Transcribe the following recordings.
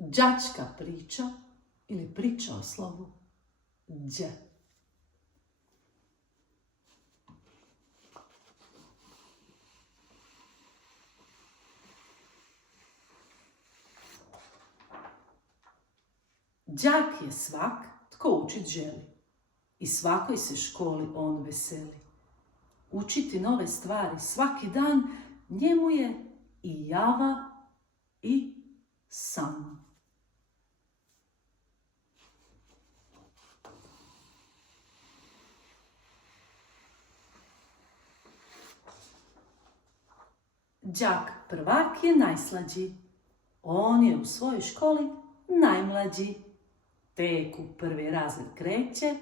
đačka priča ili priča o slovu đ. Đak je svak tko učit želi i svakoj se školi on veseli. Učiti nove stvari svaki dan njemu je i java i san. Đak prvak je najslađi, on je u svojoj školi najmlađi. Tek u prvi razred kreće,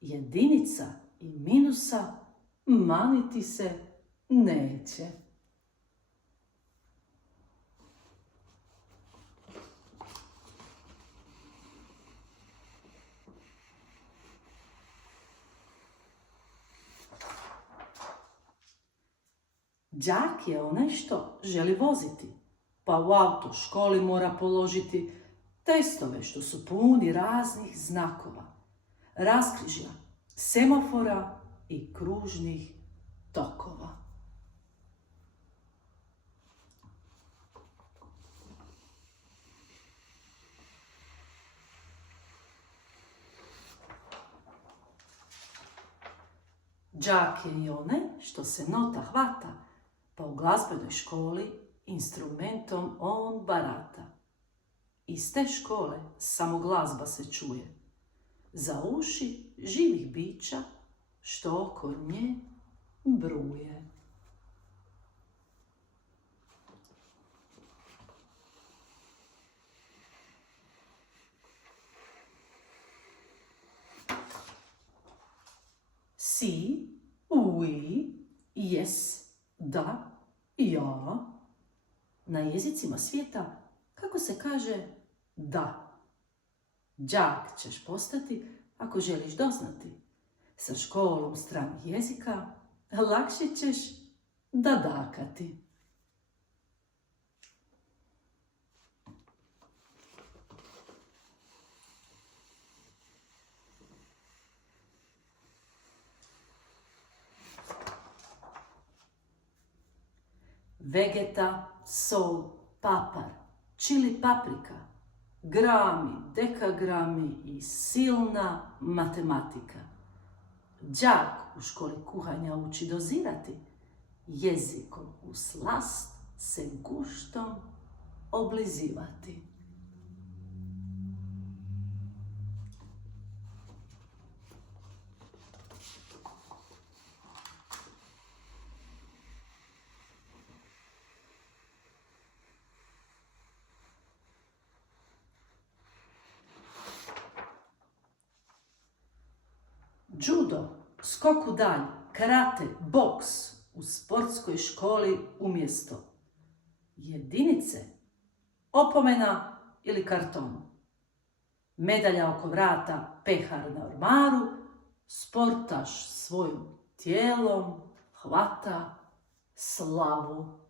jedinica i minusa maniti se neće. Đak je onaj što želi voziti, pa u autoškoli mora položiti testove što su puni raznih znakova, raskrižja, semafora i kružnih tokova. Đak je i onaj što se nota hvata, pa u glazbenoj školi instrumentom on barata. Iz te škole samo glazba se čuje, za uši živih bića što oko nje bruje. Si, ui, jes, da, ja. Na jezicima svijeta kako se kaže da. Đak ćeš postati ako želiš doznati. Sa školom stranih jezika lakše ćeš dadakati. Vegeta, sol, papar, čili paprika, grami, dekagrami i silna matematika. Đak u školi kuhanja uči dozirati, jezikom u slast se guštom oblizivati. Judo, skok u dalj, karate, boks u sportskoj školi umjesto jedinice, opomena ili karton. Medalja oko vrata, pehar na ormaru, sportaš svojim tijelom hvata slavu.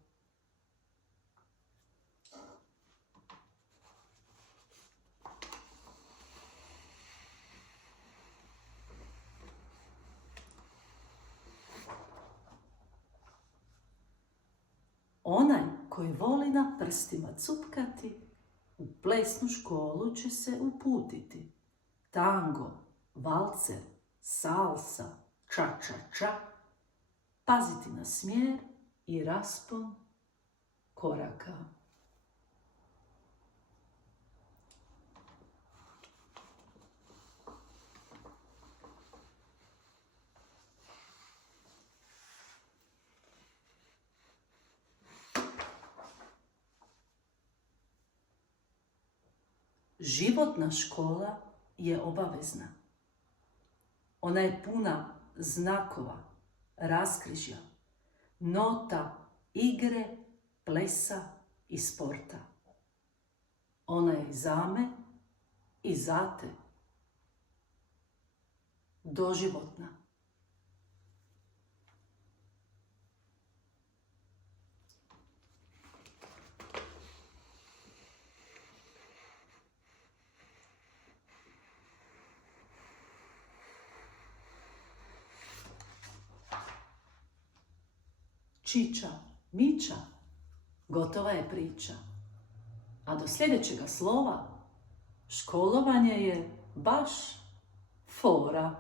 Onaj koji voli na prstima cupkati, u plesnu školu će se uputiti. Tango, valcer, salsa, ča-ča-ča, paziti na smjer i raspon koraka. Životna škola je obavezna. Ona je puna znakova, raskrižja, nota, igre, plesa i sporta. Ona je i za me i za te. Doživotna. čiča, miča, gotova je priča. A do sljedećega slova školovanje je baš fora.